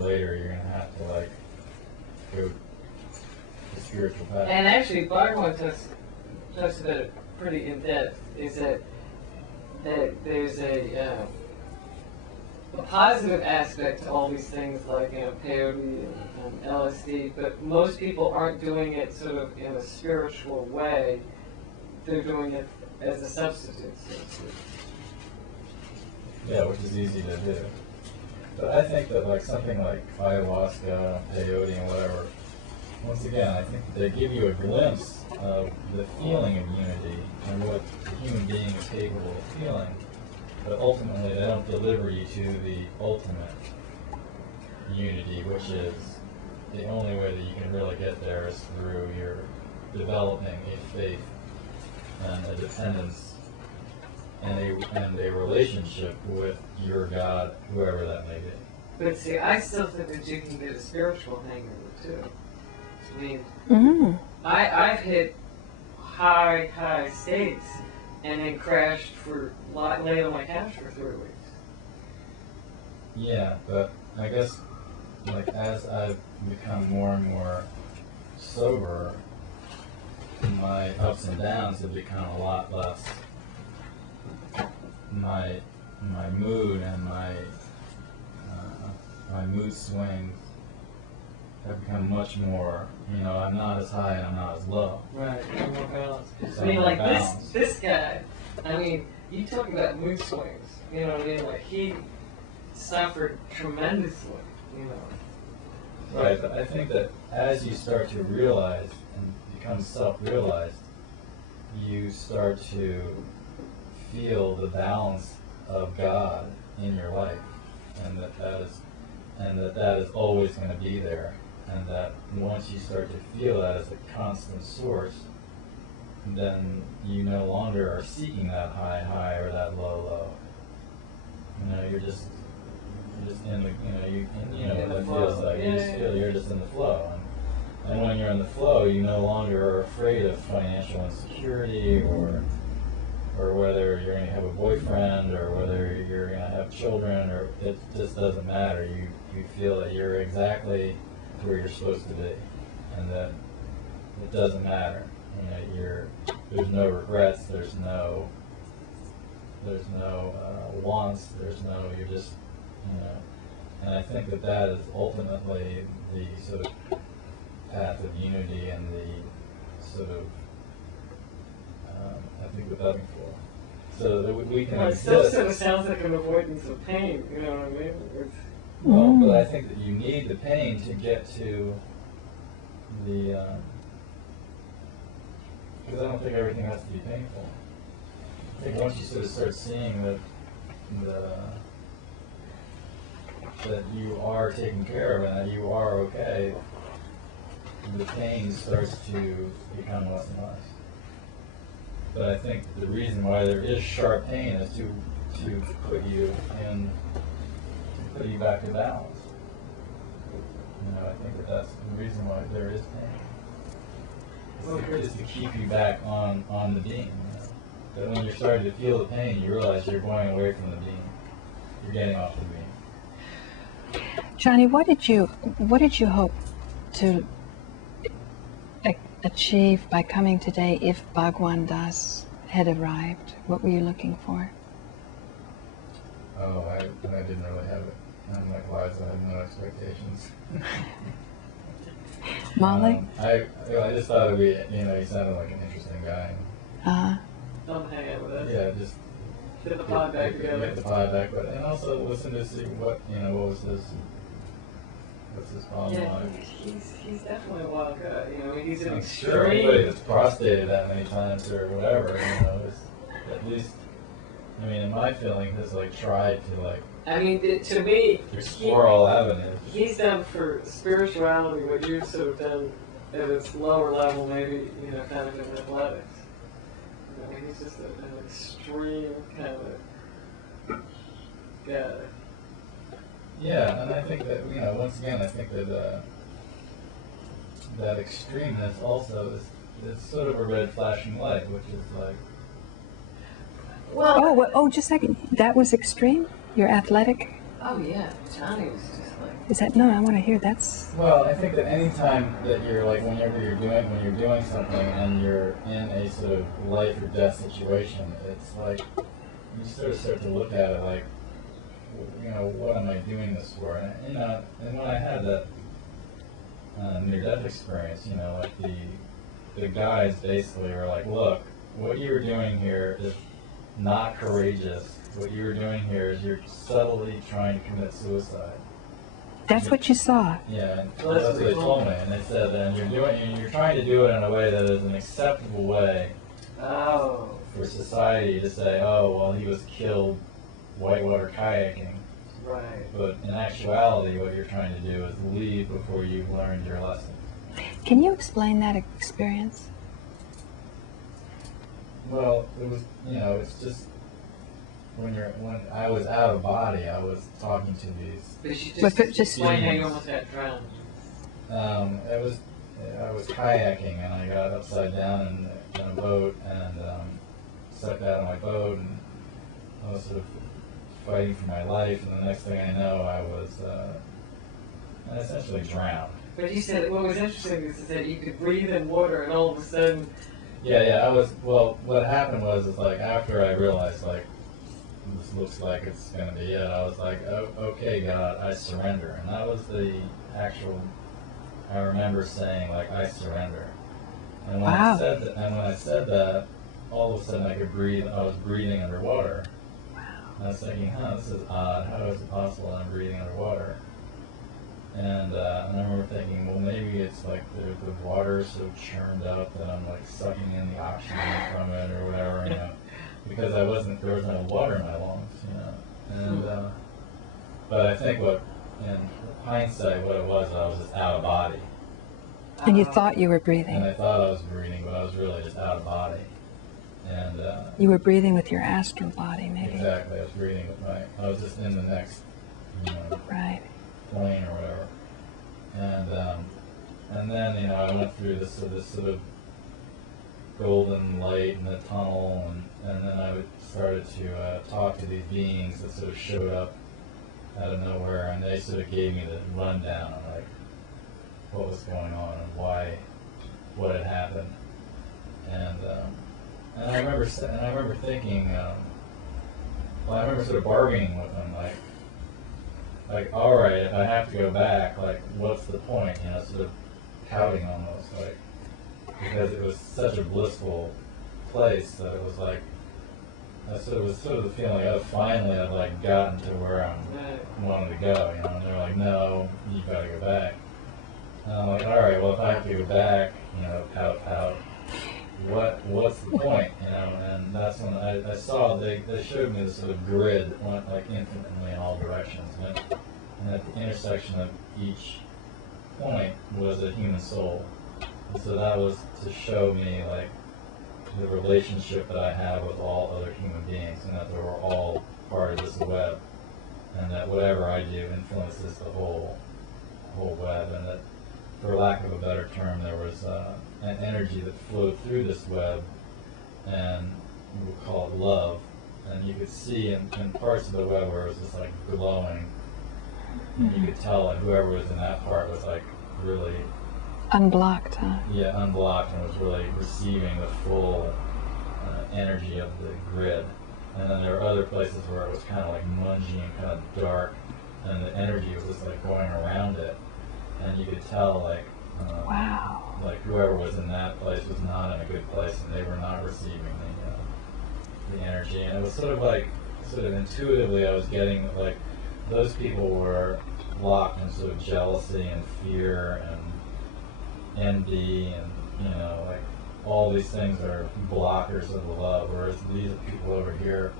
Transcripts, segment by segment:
later you're going to have to like go the spiritual path. And actually, Bhagavan talks about it pretty in depth. Is that there's a positive aspect to all these things like peyote and LSD, but most people aren't doing it sort of in a spiritual way. They're doing it as a substitute. Yeah, which is easy to do. But I think that like something like ayahuasca, peyote, and whatever, once again, I think they give you a glimpse of the feeling of unity and what the human being is capable of feeling, but ultimately they don't deliver you to the ultimate unity, which is the only way that you can really get there is through your developing a faith and a dependence and a relationship with your God, whoever that may be. But see, I still think that you can get a spiritual hangover too. I mean, I've hit high states and then crashed laid on my couch for 3 weeks. Yeah, but I guess like as I've become more and more sober, my ups and downs have become a lot less. My mood and my mood swings have become much more, I'm not as high and I'm not as low. Right, more balanced. So I mean, like balance. this guy, I mean, you talk about mood swings, you know what I mean? Like he suffered tremendously, Right, but I think that as you start to realize and become self-realized, you start to feel the balance of God in your life, and that is always going to be there, and that once you start to feel that as a constant source, then you no longer are seeking that high or that low. You're just in the what it feels like. You just feel you're just in the flow, and when you're in the flow, you no longer are afraid of financial insecurity or whether you're going to have a boyfriend or whether you're going to have children, or it just doesn't matter. You feel that you're exactly where you're supposed to be, and that it doesn't matter. There's no regrets. There's no wants. You're just and I think that is ultimately the sort of path of unity and the sort of I think we're looking for. So that we can it still sort of sounds like an avoidance of pain, you know what I mean? Well, but I think that you need the pain to get to the, because I don't think everything has to be painful. I think once you sort of start seeing that you are taken care of and that you are okay, the pain starts to become less and less. But I think the reason why there is sharp pain is to put you back to balance. I think that's the reason why there is pain. It's to keep you back on the beam. But when you're starting to feel the pain, you realize you're going away from the beam. You're getting off the beam. Johnny, what did you hope to achieve by coming today if Bhagavan Das had arrived? What were you looking for? Oh, I didn't really have it. I'm like wise, I had no expectations. Molly? I just thought he sounded like an interesting guy. Don't hang out with us. Yeah, just get the pod back together. Get the pod back, and also listen to see what what's his problem like. He's definitely a wild guy. He's an extreme. Sure, anybody that's prostrated that many times or whatever, is at least. In my feeling, has tried to to me, explore all avenues. He's done for spirituality what you've sort of done at its lower level, maybe kind of in athletics. He's just an extreme kind of guy. Yeah, and I think that once again, I think that that extremeness also is sort of a red flashing light, which is like. Well, just a second. That was extreme? You're athletic? Oh yeah, Johnny was just like Is that, no, I want to hear, that's, Well, I think that any time that you're like, when you're doing something and you're in a sort of life or death situation, it's like you sort of start to look at it like, what am I doing this for? And when I had that near-death experience, like the guys basically were like, look, what you're doing here is not courageous. What you're doing here is you're subtly trying to commit suicide. that's what you saw. Yeah, and that's what they told me. And they said that you're trying to do it in a way that is an acceptable way for society to say, oh, well, he was killed whitewater kayaking. Right. But in actuality, what you're trying to do is leave before you've learned your lesson. Can you explain that experience? Well, it was, it's just when I was out of body, I was talking to these. But she But just just- explain how you almost got drowned. I was kayaking and I got upside down in a boat and sucked out of my boat, and I was sort of fighting for my life, and the next thing I know, I was essentially drowned. But he said what was interesting is that you could breathe in water, and all of a sudden, Yeah, well, what happened was, like, after I realized, like, this looks like it's going to be it, I was like, oh, okay, God, I surrender. And that was the actual, I remember saying, like, I surrender. And when Wow. I said that, all of a sudden I could breathe, I was breathing underwater. And I was thinking, this is odd, how is it possible that I'm breathing underwater? And I remember thinking, well, maybe it's like the water is so churned up that I'm like sucking in the oxygen from it or whatever, because there was no water in my lungs, And but I think in hindsight, what it was, I was just out of body. And you thought you were And breathing. I thought I was breathing, but I was really just out of body. And You were breathing with your astral body, maybe. exactly, I was breathing with I was just in the next, Right. plane or whatever. And then I went through this sort of golden light in the tunnel, and then I started to talk to these beings that sort of showed up out of nowhere, and they sort of gave me the rundown on like what was going on and what had happened. And I remember thinking, I remember sort of bargaining with them, like, all right, if I have to go back, like, what's the point? Sort of pouting almost, like, because it was such a blissful place that it was like, it was sort of the feeling of finally I'd like gotten to where I wanted to go, and they're like, no, you gotta go back. And I'm like, all right, well, if I have to go back, pout, what's the point, and that's when I saw, they showed me this sort of grid that went like infinitely in all directions, and at the intersection of each point was a human soul. And so that was to show me like the relationship that I have with all other human beings, and that they were all part of this web, and that whatever I do influences the whole web, and that, for lack of a better term, there was an energy that flowed through this web, and we would call it love. And you could see in parts of the web where it was just like glowing, and you could tell like whoever was in that part was like really Unblocked, huh? unblocked, and was really receiving the full energy of the grid. And then there were other places where it was kind of like mungy and kind of dark, and the energy was just like going around it, and you could tell like Wow. like whoever was in that place was not in a good place, and they were not receiving the energy. And it was sort of intuitively I was getting like those people were locked in sort of jealousy and fear and envy, and like all these things are blockers of the love, whereas these people over here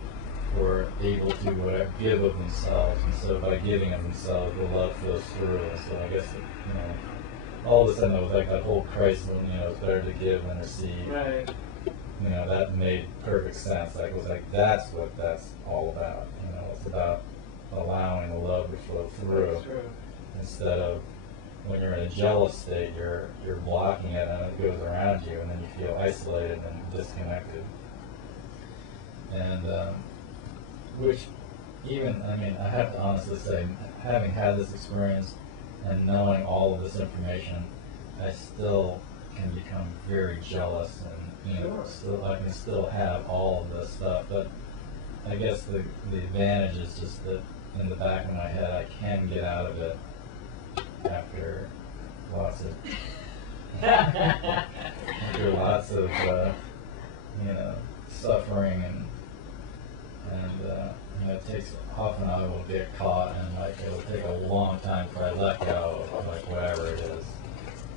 were able to give of themselves, and so by giving of themselves, the love flows through. And so I guess all of a sudden it was like that whole Christ, it's better to give than receive. right. That made perfect sense. Like, it was like, that's what that's all about. It's about allowing the love to flow through, That's true. instead of when you're in a jealous state, you're blocking it, and it goes around you, and then you feel isolated and disconnected. And which even, I mean, I have to honestly say, having had this experience and knowing all of this information, I still can become very jealous, and still I can still have all of this stuff. But I guess the advantage is just that in the back of my head, I can get out of it after lots of suffering, and it takes, often I will get caught, and like it'll take a long time before I let go of like whatever it is,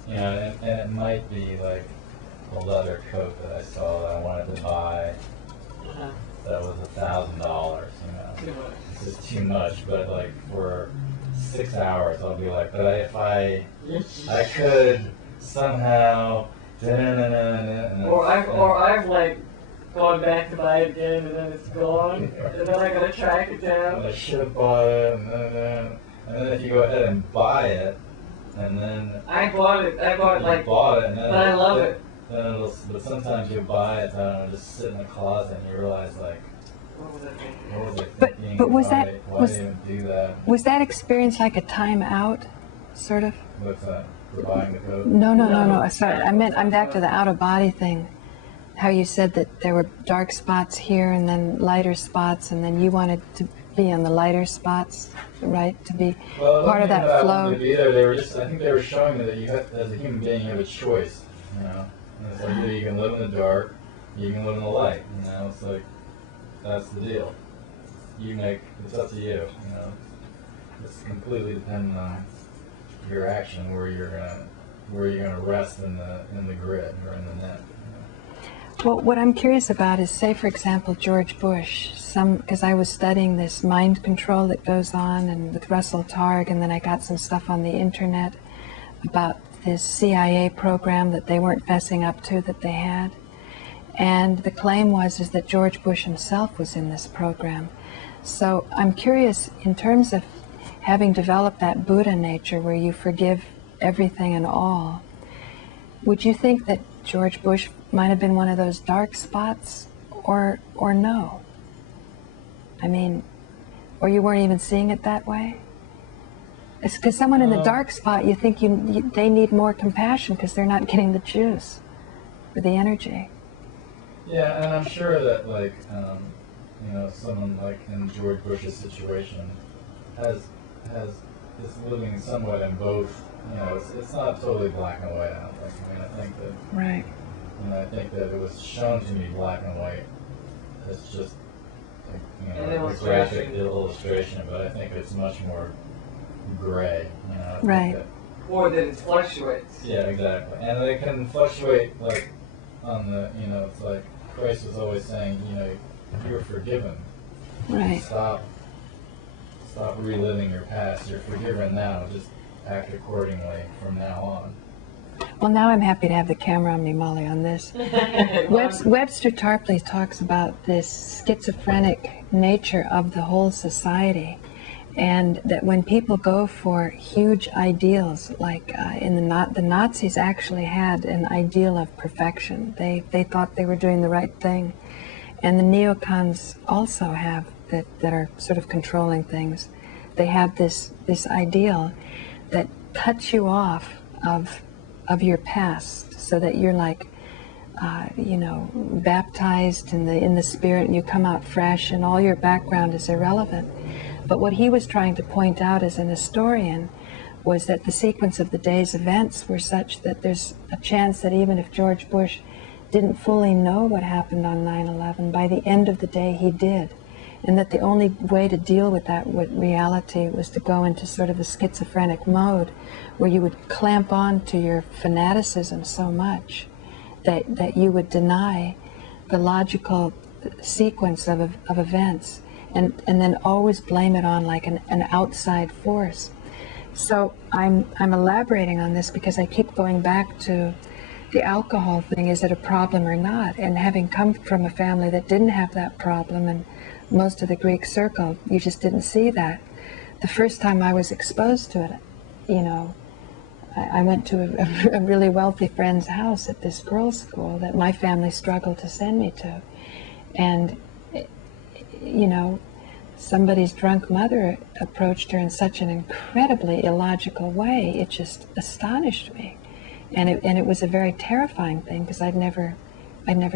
and it might be like a leather coat that I saw that I wanted to buy that was $1,000, it's just too much, but like for 6 hours I'll be like, but if I could somehow, or I've like gone back to buy it again, and then it's gone, and then I gotta track it down. I should have bought it, and then if you go ahead and buy it, and then I bought it like, and then but I love it. But sometimes you buy it, just sit in the closet, and you realize like, What was I thinking? what was I thinking? But was why, that why did I even do that? Was that experience like a time out, sort of? What's that? For buying the coat? No. Sorry, I'm back to the out of body thing. How you said that there were dark spots here and then lighter spots, and then you wanted to be on the lighter spots, right? To be part of that flow. To be there. They were just, I think they were showing me that you have, as a human being, you have a choice, And it's like either you can live in the dark, you can live in the light, It's like, that's the deal. It's up to you, It's completely dependent on your action, where you're gonna rest in the grid or in the net. Well, what I'm curious about is, say, for example, George Bush. Because I was studying this mind control that goes on, and with Russell Targ, and then I got some stuff on the internet about this CIA program that they weren't fessing up to that they had. And the claim is that George Bush himself was in this program. So I'm curious, in terms of having developed that Buddha nature where you forgive everything and all, would you think that George Bush might have been one of those dark spots, or no? I mean, or you weren't even seeing it that way? It's because someone in the dark spot, you think they need more compassion because they're not getting the juice or the energy. Yeah, and I'm sure that, like, someone like in George Bush's situation is living somewhat in both. It's not totally black and white, I don't think. I think that. Right. I think that it was shown to me black and white. It's just, a graphic illustration, but I think it's much more gray. Right. Or that it fluctuates. Yeah, exactly. And they can fluctuate, like, on the, it's like Christ was always saying, you're forgiven. Right. Stop reliving your past. You're forgiven now. Just act accordingly from now on. Well, now I'm happy to have the camera on me, Molly, on this. Webster Tarpley talks about this schizophrenic nature of the whole society, and that when people go for huge ideals, like the Nazis actually had an ideal of perfection. They thought they were doing the right thing, and the neocons also have that are sort of controlling things. They have this ideal that cuts you off of your past, so that you're like, baptized in the spirit, and you come out fresh, and all your background is irrelevant. But what he was trying to point out as an historian was that the sequence of the day's events were such that there's a chance that even if George Bush didn't fully know what happened on 9/11, by the end of the day he did. And that the only way to deal with that reality was to go into sort of a schizophrenic mode, where you would clamp on to your fanaticism so much that you would deny the logical sequence of events, and then always blame it on like an outside force. So I'm elaborating on this because I keep going back to the alcohol thing. Is it a problem or not? And having come from a family that didn't have that problem, and most of the Greek circle, you just didn't see that. The first time I was exposed to it, I went to a really wealthy friend's house at this girls' school that my family struggled to send me to. And, somebody's drunk mother approached her in such an incredibly illogical way, it just astonished me. And it was a very terrifying thing, because I'd never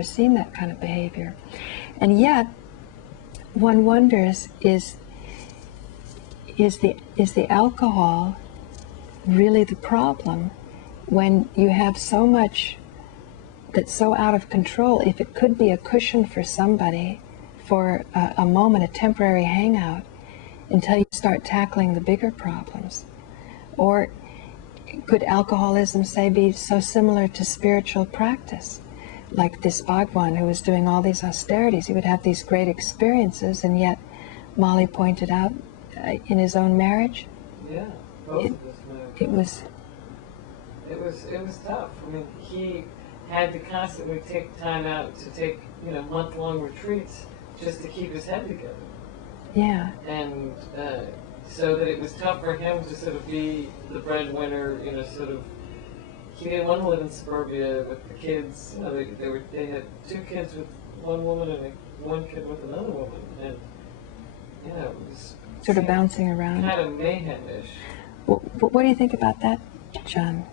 seen that kind of behavior. And yet, one wonders, is the alcohol really the problem when you have so much that's so out of control? If it could be a cushion for somebody, for a moment, a temporary hangout, until you start tackling the bigger problems. Or could alcoholism, say, be so similar to spiritual practice? Like this Bhagavan, who was doing all these austerities, he would have these great experiences, and yet, Molly pointed out, in his own marriage, yeah, both of his marriages. It was tough. I mean, he had to constantly take time out to take, month-long retreats just to keep his head together. Yeah. And so that it was tough for him to sort of be the breadwinner, sort of. He didn't want to live in suburbia with the kids. They had 2 kids with one woman and 1 kid with another woman, and it was sort of bouncing around. Kind of mayhem-ish. What do you think about that, John?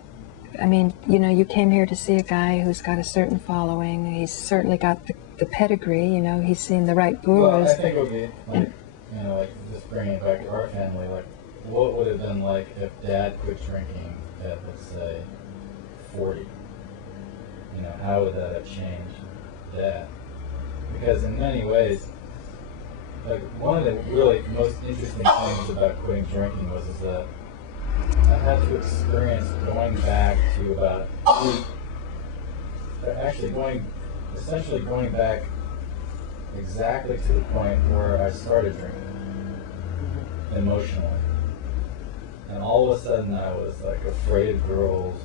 I mean, you came here to see a guy who's got a certain following. He's certainly got the pedigree. He's seen the right gurus. Well, I think it would be like, like just bringing it back to our family. Like, what would it have been like if Dad quit drinking at, let's say, 40? How would that have changed Dad? Because in many ways, like, one of the really most interesting things about quitting drinking was that I had to experience going back to about essentially going back exactly to the point where I started drinking emotionally. And all of a sudden I was like afraid of girls.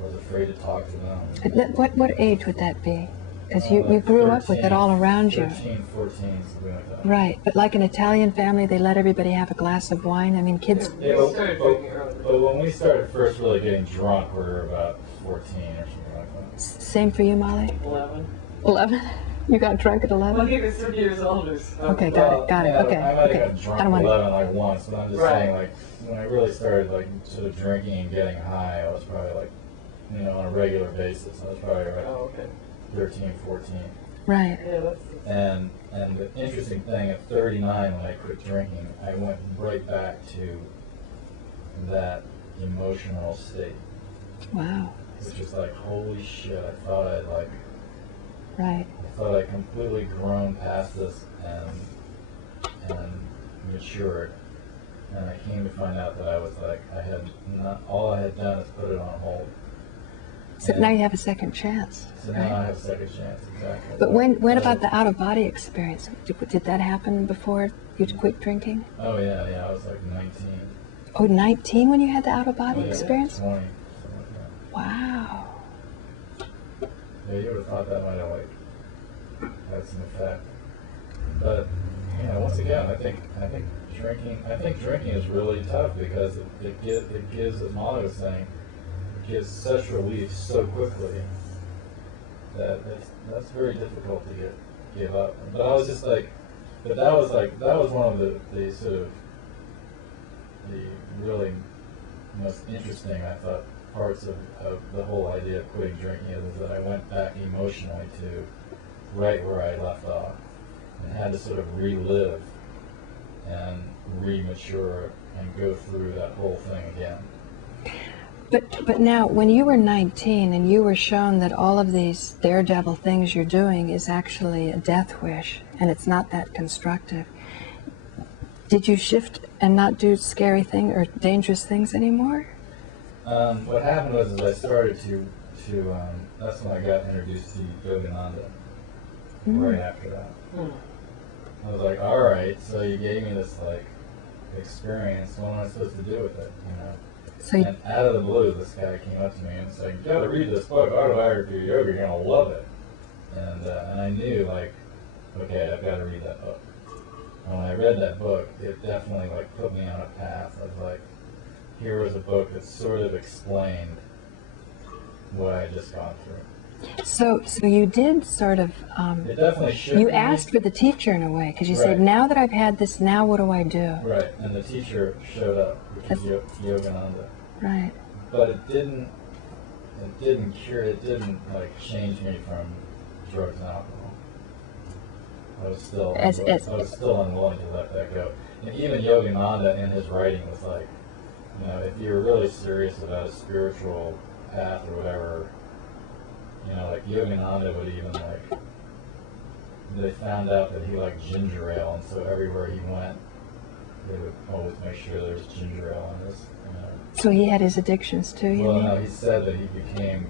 I was afraid to talk to them. What age would that be? Because you grew 13, up with it all around you. 13, 14, something like that. Right, but like an Italian family, they let everybody have a glass of wine. I mean, kids... Yeah, we started drinking early. But when we started first really getting drunk, we were about 14 or something like that. Same for you, Molly? 11. 11? You got drunk at 11? Well, he was 3 years older. So. Okay, got it. Okay. I might have gotten I drunk don't at want 11 like once, but I'm just Right. saying, like, when I really started like sort of drinking and getting high, I was probably like, on a regular basis. I was probably like Oh, okay. 13, 14. Right. Yeah, that's... And the interesting thing, at 39, when I quit drinking, I went right back to that emotional state. Wow. Which is like, holy shit, I thought I'd like, Right. I thought I'd completely grown past this and matured. And I came to find out that I was like, all I had done is put it on hold. So now you have a second chance. So right? now I have a second chance, exactly. But when about the out-of-body experience? Did that happen before you quit drinking? Oh yeah, I was like 19. Oh, 19 when you had the out-of-body Yeah, experience? 20, something like that. Wow. Yeah, you would have thought that might have like had some effect. But once again, I think drinking is really tough because it gives, as Molly was saying, it gives such relief so quickly that that's very difficult to give up. But I was just like, that was one of the sort of the really most interesting, I thought, parts of the whole idea of quitting drinking is that I went back emotionally to right where I left off and had to sort of relive and remature and go through that whole thing again. But now, when you were 19 and you were shown that all of these daredevil things you're doing is actually a death wish and it's not that constructive, did you shift and not do scary things or dangerous things anymore? What happened was I started to that's when I got introduced to Yogananda. Right after that. I was like, all right, so you gave me this like experience. What am I supposed to do with it? So and out of the blue, this guy came up to me and said, "You got to read this book, Autobiography of Yoga. You're gonna love it." And I knew, like, okay, I've got to read that book. And when I read that book, it definitely like put me on a path of like, here was a book that sort of explained what I had just gone through. So you did sort of, It definitely shook you me. asked for the teacher in a way, because you Right. said, now that I've had this, now what do I do? Right, and the teacher showed up, which was Yogananda. Right. But it didn't cure, it didn't like change me from drugs and alcohol. I was still unwilling to let that go. And even Yogananda in his writing was like, you know, if you're really serious about a spiritual path or whatever, you know, like Yogananda would even like, they found out that he liked ginger ale, and so everywhere he went, they would always make sure there was ginger ale in his, you know. So he had his addictions too, you Well, mean? no, he said that he became,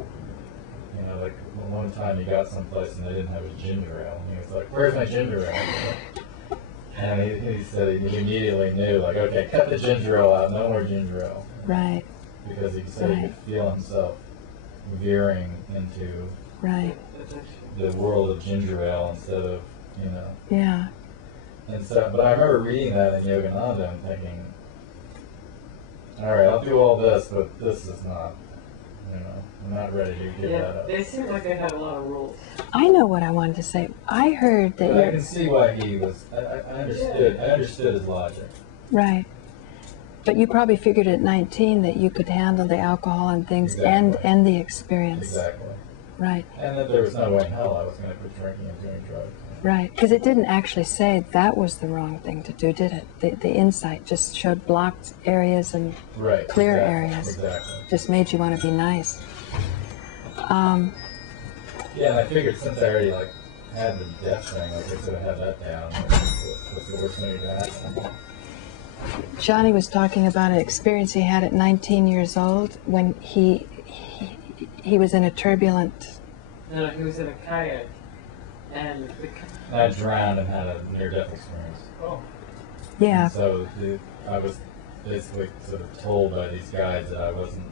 you know, like one time he got someplace and they didn't have his ginger ale, and he was like, "Where's my ginger ale?" And he said he immediately knew, like, okay, cut the ginger ale out, no more ginger ale. Right. Because he said he could feel himself veering into Right. the world of ginger ale instead of, you know. Yeah. And so, but I remember reading that in Yogananda and thinking, all right, I'll do all this, but this is not, you know, I'm not ready to give that up. They seem like they had a lot of rules. I know what I wanted to say. I heard that But I you're... can see why he was, I understood his logic. Right. But you probably figured at 19 that you could handle the alcohol and things Exactly. and the experience. Exactly. Right. And that there was no way in hell I was going to quit drinking and doing drugs. Right. Because it didn't actually say that was the wrong thing to do, did it? The insight just showed blocked areas and Right. clear Exactly. areas. Exactly. Just made you want to be nice. Yeah, and I figured since I already like had the death thing, like I could have had that down. What's the worst thing you can happen? Johnny was talking about an experience he had at 19 years old when he was in a turbulent... No, he was in a kayak, and I drowned and had a near-death experience. Oh. Yeah. And so I was basically sort of told by these guides that I wasn't,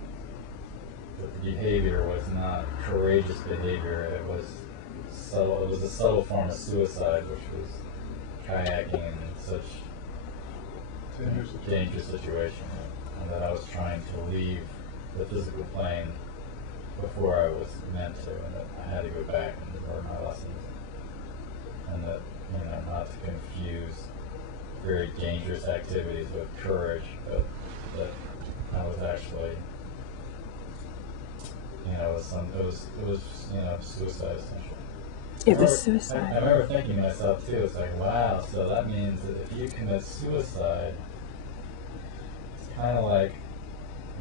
that the behavior was not courageous behavior. It was subtle. It was a subtle form of suicide, which was kayaking in such a dangerous situation, and that I was trying to leave the physical plane before I was meant to, and that I had to go back and learn my lessons, and that, you know, not to confuse very dangerous activities with courage, but that I was actually, you know, it was you know, suicide essentially. It was suicide. I remember thinking to myself too, it's like, wow, so that means that if you commit suicide, it's kind of like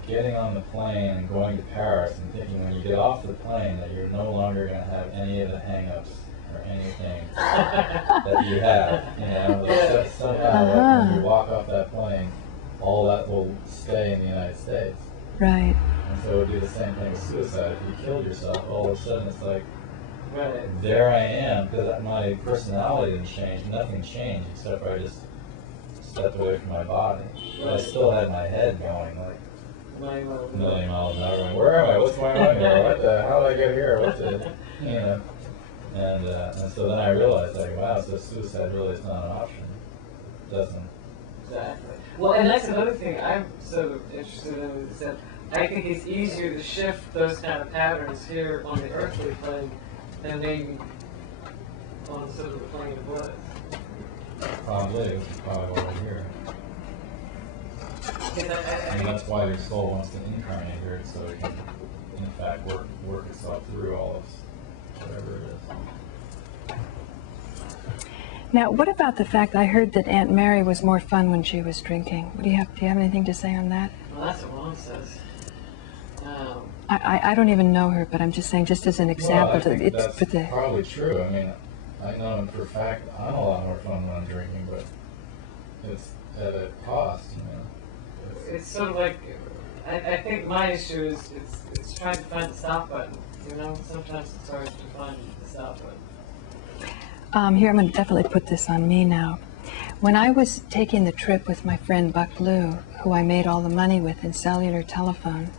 getting on the plane and going to Paris and thinking when you get off the plane that you're no longer going to have any of the hang-ups or anything that you have, you know. So somehow like, when you walk off that plane, all that will stay in the United States. Right. And so it would do the same thing with suicide. If you killed yourself, all of a sudden it's like, right. there I am, because my personality didn't change, nothing changed except for I just stepped away from my body. But I still had my head going like a million miles an hour, going, where am I? What's going on here? What the, how did I get here? What's the, you know? And so then I realized, like, wow, so suicide really is not an option. It doesn't. Exactly. Well, and that's another thing I'm sort of interested in, is that I think it's easier to shift those kind of patterns here on the earthly plane than maybe on sort of the plane of bliss. Probably, which is probably why we're here. And that's why your soul wants to incarnate here, so it can, in fact, work itself through all of whatever it is. Now, what about the fact I heard that Aunt Mary was more fun when she was drinking? Do you have anything to say on that? Well, that's what Mom says. I don't even know her, but I'm just saying, just as an example. Well, I think that's probably true. I mean, I know for a fact I'm a lot more fun when I'm drinking, but it's at a cost, you know. It's sort of like, I think my issue is it's trying to find the stop button. You know, sometimes it's hard to find the stop button. Here, I'm going to definitely put this on me now. When I was taking the trip with my friend Buck Lou, who I made all the money with in cellular telephone,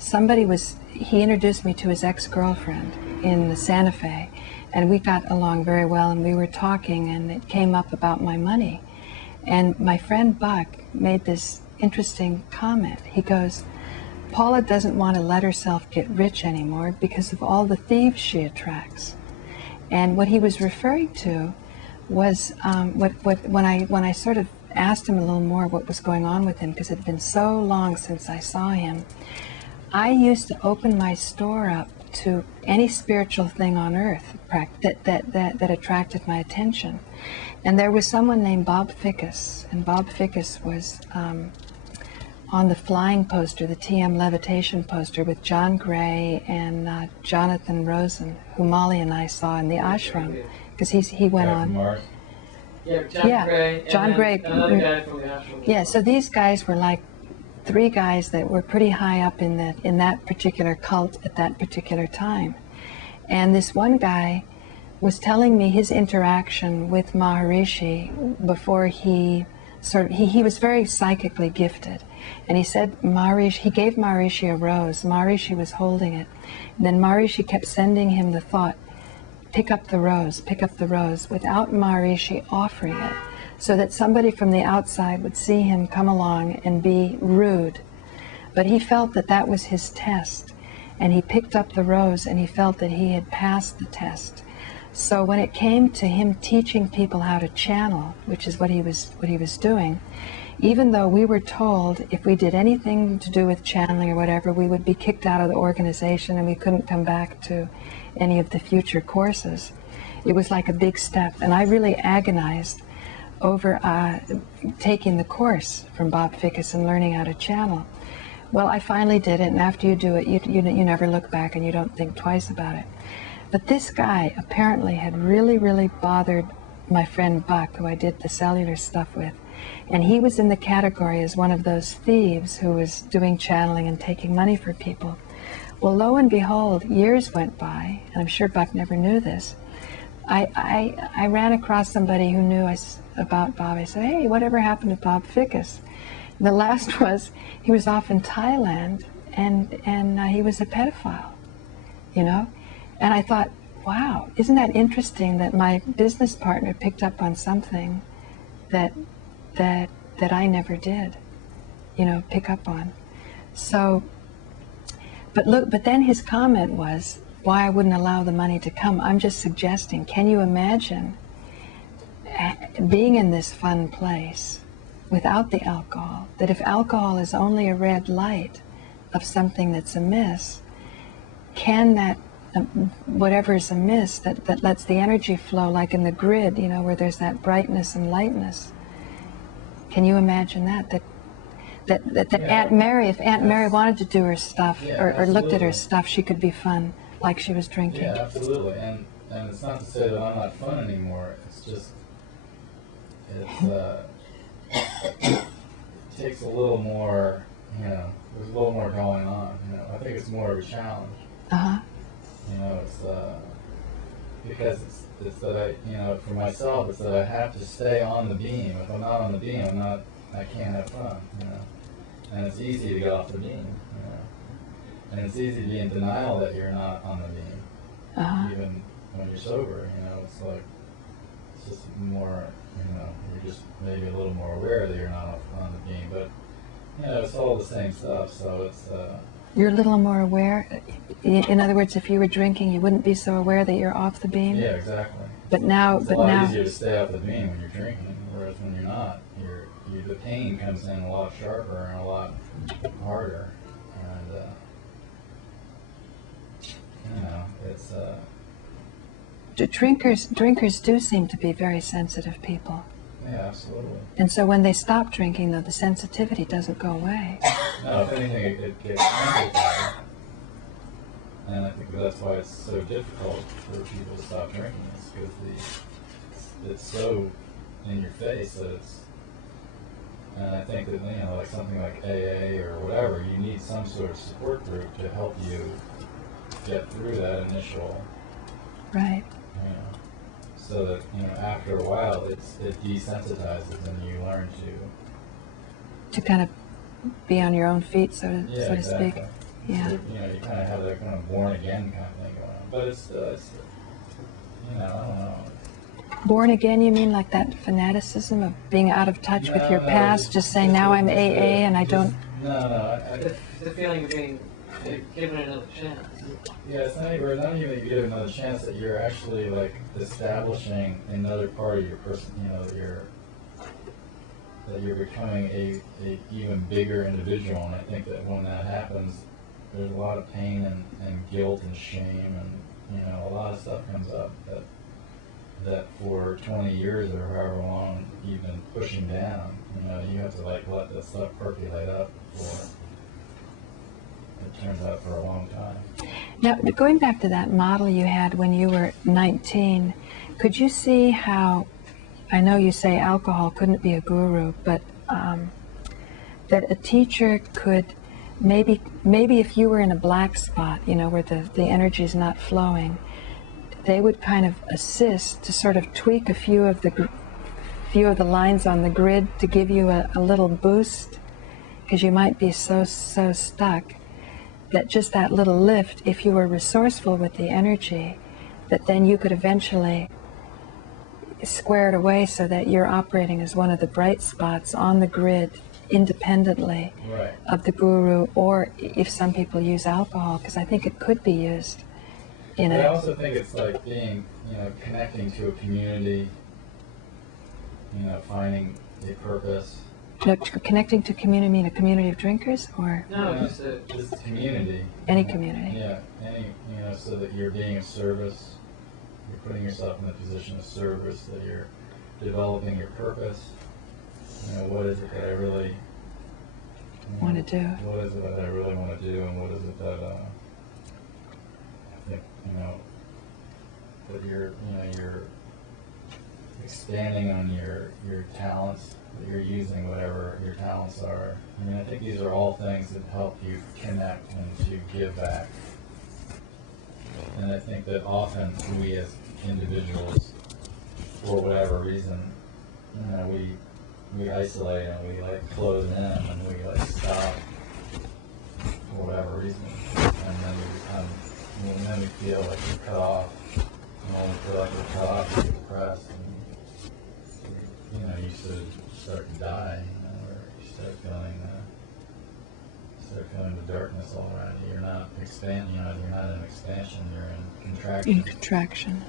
he introduced me to his ex-girlfriend in the Santa Fe, and we got along very well, and we were talking, and it came up about my money. And my friend Buck made this interesting comment. He goes, Paula doesn't want to let herself get rich anymore because of all the thieves she attracts. And what he was referring to was when I sort of asked him a little more what was going on with him, because it had been so long since I saw him. I used to open my store up to any spiritual thing on earth that attracted my attention. And there was someone named Bob Fickus, and Bob Fickus was on the flying poster, the TM levitation poster, with John Gray and Jonathan Rosen, who Molly and I saw in the ashram, because he went on. Mars. Yeah, John Gray. John Gray. Another guy from the ashram. Yeah, so these guys were like 3 guys that were pretty high up in that particular cult at that particular time. And this one guy was telling me his interaction with Maharishi before he was very psychically gifted. And he said he gave Maharishi a rose. Maharishi was holding it. And then Maharishi kept sending him the thought, pick up the rose, without Maharishi offering it, so that somebody from the outside would see him come along and be rude. But he felt that that was his test, and he picked up the rose and he felt that he had passed the test. So when it came to him teaching people how to channel, which is what he was doing, even though we were told if we did anything to do with channeling or whatever, we would be kicked out of the organization and we couldn't come back to any of the future courses, it was like a big step. And I really agonized over taking the course from Bob Fickus and learning how to channel. Well, I finally did it, and after you do it, you never look back and you don't think twice about it. But this guy apparently had really bothered my friend Buck, who I did the cellular stuff with. And he was in the category as one of those thieves who was doing channeling and taking money for people. Well, lo and behold, years went by, and I'm sure Buck never knew this. I ran across somebody who knew about Bob. I said, hey, whatever happened to Bob Fickus? And the last was, he was off in Thailand, and he was a pedophile, you know? And I thought, wow, isn't that interesting that my business partner picked up on something that I never did, you know, pick up on. So, but then his comment was, why I wouldn't allow the money to come. I'm just suggesting, can you imagine being in this fun place without the alcohol? That if alcohol is only a red light of something that's amiss, can that whatever is amiss, that lets the energy flow like in the grid, you know, where there's that brightness and lightness. Can you imagine that yeah. Aunt Mary, if Aunt Mary wanted to do her stuff, yeah, or looked at her stuff, she could be fun, like she was drinking. Yeah, absolutely. And it's not to say that I'm not fun anymore. It's just, it takes a little more, you know, there's a little more going on. You know, I think it's more of a challenge. Uh-huh. You know, it's because it's that I, you know, for myself, it's that I have to stay on the beam. If I'm not on the beam, I can't have fun, you know. And it's easy to get off the beam, you know. And it's easy to be in denial that you're not on the beam, even when you're sober, you know. It's like, it's just more, you know, you're just maybe a little more aware that you're not on the beam. But, you know, it's all the same stuff, so it's... You're a little more aware? In other words, if you were drinking, you wouldn't be so aware that you're off the beam? Yeah, exactly. But now... It's a lot easier to stay off the beam when you're drinking, whereas when you're not, the pain comes in a lot sharper and a lot harder. And, you know, it's... Drinkers do seem to be very sensitive people. Yeah, absolutely. And so when they stop drinking, though, the sensitivity doesn't go away. No, if anything, it gets amplified. And I think that's why it's so difficult for people to stop drinking. It's because it's so in your face that it's... And I think that, you know, like something like AA or whatever, you need some sort of support group to help you get through that initial... Right. You know, so that, you know, after a while, it desensitizes and you learn to kind of be on your own feet, so to exactly. speak. Yeah. So, you know, you kind of have that kind of born again kind of thing going on. But it's you know, I don't know. Born again, you mean like that fanaticism of being out of touch with your past, just saying now I'm AA and I don't... The feeling of being given another chance. Yeah, it's not even that you get another chance, that you're actually like establishing another part of your person. You know, that you're becoming a even bigger individual. And I think that when that happens, there's a lot of pain and guilt and shame, and a lot of stuff comes up that for 20 years or however long you've been pushing down. You have to like let that stuff percolate up before it turns out for a long time. Now, going back to that model you had when you were 19, could you see how, I know you say alcohol couldn't be a guru, but that a teacher could maybe if you were in a black spot, where the energy is not flowing, they would kind of assist to sort of tweak a few of the lines on the grid to give you a little boost, because you might be so stuck that just that little lift, if you were resourceful with the energy, that then you could eventually square it away so that you're operating as one of the bright spots on the grid independently of the guru, or if some people use alcohol, because I think it could be used in I also think it's like being, connecting to a community, finding a purpose. No, connecting to community, mean a community of drinkers, or No, just community. Any community. Yeah, so that you're being of service, you're putting yourself in a position of service, that you're developing your purpose. What is it that I really want to do? What is it that I really want to do, and what is it that I think that you're expanding on your talents, that you're using whatever your talents are. I think these are all things that help you connect and to give back. And I think that often we as individuals, for whatever reason, we isolate and we like close in and we like stop for whatever reason, and then we feel like we're cut off. And when we feel like we're cut off, we get depressed, and you sort of start to die, or you start feeling the darkness all around you. You're not expanding. You're not in expansion. You're in contraction. In contraction.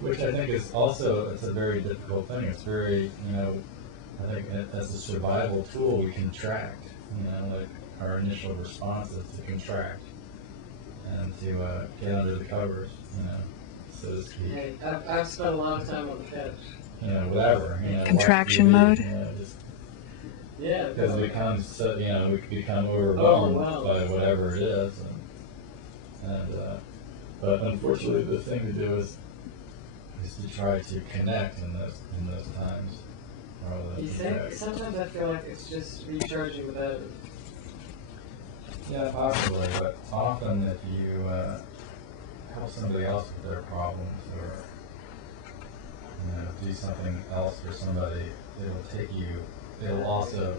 Which I think is also, it's a very difficult thing. It's very, I think as a survival tool, we contract. Like our initial response is to contract and to get under the covers, so to speak. Hey, I've spent a lot of time on the couch. Whatever. Contraction mode. Yeah. Because we become overwhelmed by whatever it is, but unfortunately, the thing to do is to try to connect in those times. You think? Sometimes I feel like it's just recharging the battery. Yeah, possibly, but often if you help somebody else with their problems, or do something else for somebody, it'll also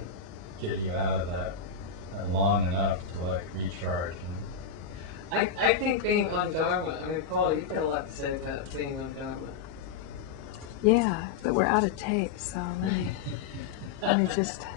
get you out of that long enough to like recharge. I think being on Dharma, Paul, you've got a lot to say about being on Dharma. Yeah, but we're out of tape, so let me just